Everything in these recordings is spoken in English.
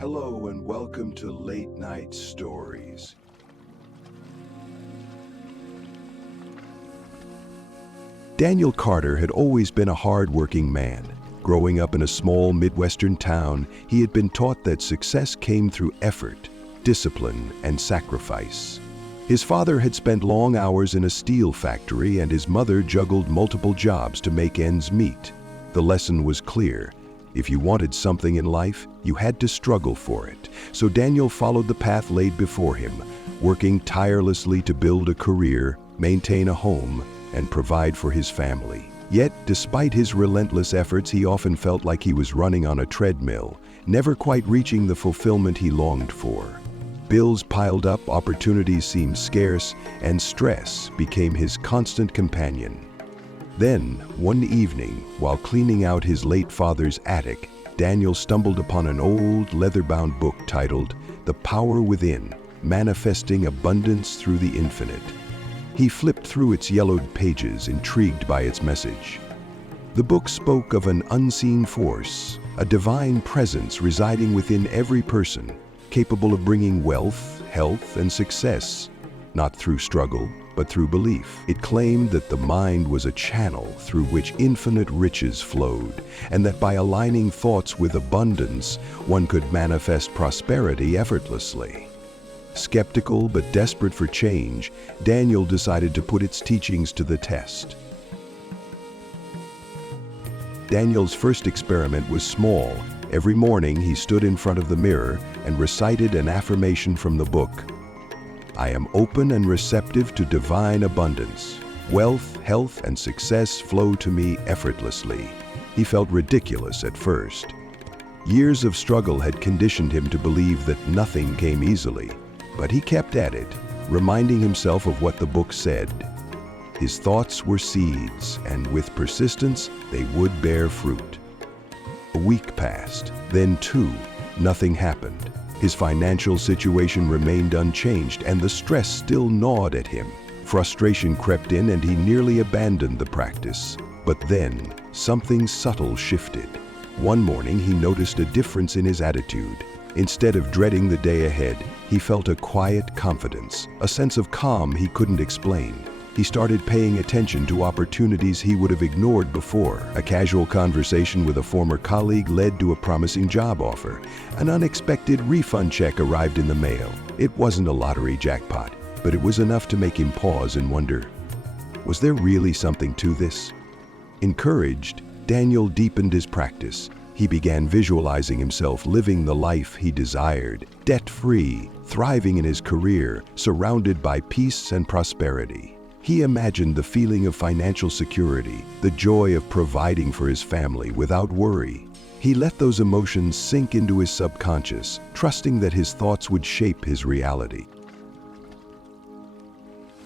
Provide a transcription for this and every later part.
Hello and welcome to Late Night Stories. Daniel Carter had always been a hard-working man. Growing up in a small Midwestern town, he had been taught that success came through effort, discipline, and sacrifice. His father had spent long hours in a steel factory and his mother juggled multiple jobs to make ends meet. The lesson was clear. If you wanted something in life, you had to struggle for it. So Daniel followed the path laid before him, working tirelessly to build a career, maintain a home, and provide for his family. Yet, despite his relentless efforts, he often felt like he was running on a treadmill, never quite reaching the fulfillment he longed for. Bills piled up, opportunities seemed scarce, and stress became his constant companion. Then, one evening, while cleaning out his late father's attic, Daniel stumbled upon an old, leather-bound book titled The Power Within, Manifesting Abundance Through the Infinite. He flipped through its yellowed pages, intrigued by its message. The book spoke of an unseen force, a divine presence residing within every person, capable of bringing wealth, health, and success, not through struggle, but through belief. It claimed that the mind was a channel through which infinite riches flowed, and that by aligning thoughts with abundance, one could manifest prosperity effortlessly. Skeptical but desperate for change, Daniel decided to put its teachings to the test. Daniel's first experiment was small. Every morning he stood in front of the mirror and recited an affirmation from the book. I am open and receptive to divine abundance. Wealth, health, and success flow to me effortlessly. He felt ridiculous at first. Years of struggle had conditioned him to believe that nothing came easily, but he kept at it, reminding himself of what the book said. His thoughts were seeds, and with persistence, they would bear fruit. A week passed, then two. Nothing happened. His financial situation remained unchanged, and the stress still gnawed at him. Frustration crept in, and he nearly abandoned the practice. But then, something subtle shifted. One morning, he noticed a difference in his attitude. Instead of dreading the day ahead, he felt a quiet confidence, a sense of calm he couldn't explain. He started paying attention to opportunities he would have ignored before. A casual conversation with a former colleague led to a promising job offer. An unexpected refund check arrived in the mail. It wasn't a lottery jackpot, but it was enough to make him pause and wonder, was there really something to this? Encouraged, Daniel deepened his practice. He began visualizing himself living the life he desired, debt-free, thriving in his career, surrounded by peace and prosperity. He imagined the feeling of financial security, the joy of providing for his family without worry. He let those emotions sink into his subconscious, trusting that his thoughts would shape his reality.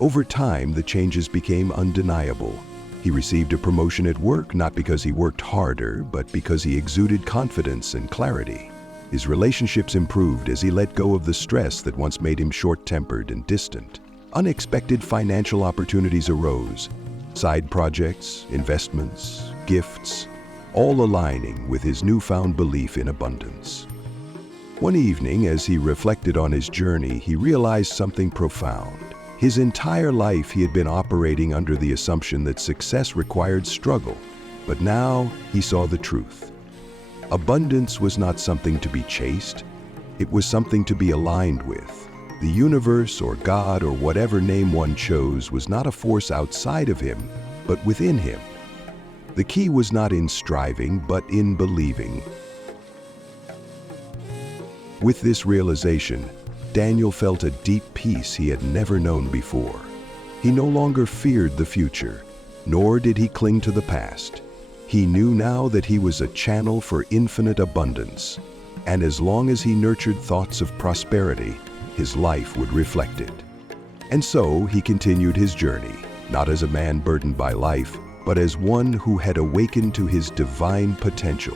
Over time, the changes became undeniable. He received a promotion at work not because he worked harder, but because he exuded confidence and clarity. His relationships improved as he let go of the stress that once made him short-tempered and distant. Unexpected financial opportunities arose. Side projects, investments, gifts, all aligning with his newfound belief in abundance. One evening, as he reflected on his journey, he realized something profound. His entire life he had been operating under the assumption that success required struggle, but now he saw the truth. Abundance was not something to be chased, it was something to be aligned with. The universe or God or whatever name one chose was not a force outside of him, but within him. The key was not in striving, but in believing. With this realization, Daniel felt a deep peace he had never known before. He no longer feared the future, nor did he cling to the past. He knew now that he was a channel for infinite abundance, and as long as he nurtured thoughts of prosperity, his life would reflect it. And so he continued his journey, not as a man burdened by life, but as one who had awakened to his divine potential.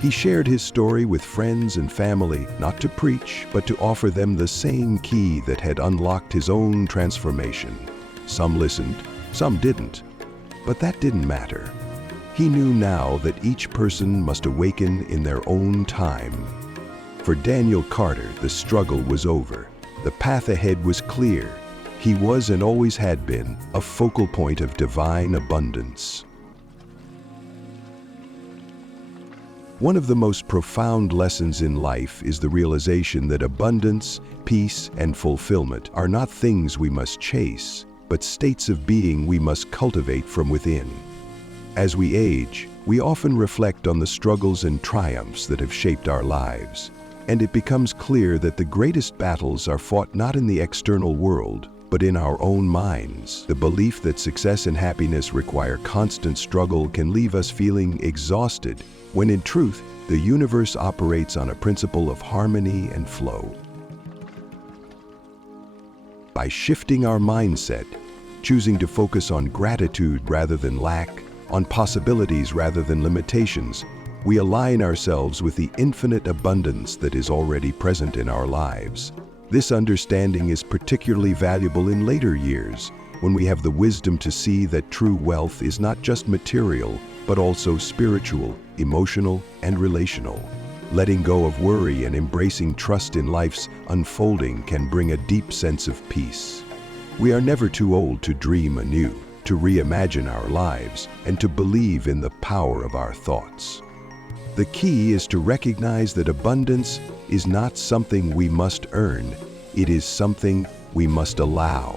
He shared his story with friends and family, not to preach, but to offer them the same key that had unlocked his own transformation. Some listened, some didn't, but that didn't matter. He knew now that each person must awaken in their own time. For Daniel Carter, the struggle was over. The path ahead was clear. He was and always had been a focal point of divine abundance. One of the most profound lessons in life is the realization that abundance, peace, and fulfillment are not things we must chase, but states of being we must cultivate from within. As we age, we often reflect on the struggles and triumphs that have shaped our lives, and it becomes clear that the greatest battles are fought not in the external world, but in our own minds. The belief that success and happiness require constant struggle can leave us feeling exhausted, when in truth, the universe operates on a principle of harmony and flow. By shifting our mindset, choosing to focus on gratitude rather than lack, on possibilities rather than limitations, we align ourselves with the infinite abundance that is already present in our lives. This understanding is particularly valuable in later years, when we have the wisdom to see that true wealth is not just material, but also spiritual, emotional, and relational. Letting go of worry and embracing trust in life's unfolding can bring a deep sense of peace. We are never too old to dream anew, to reimagine our lives, and to believe in the power of our thoughts. The key is to recognize that abundance is not something we must earn, it is something we must allow.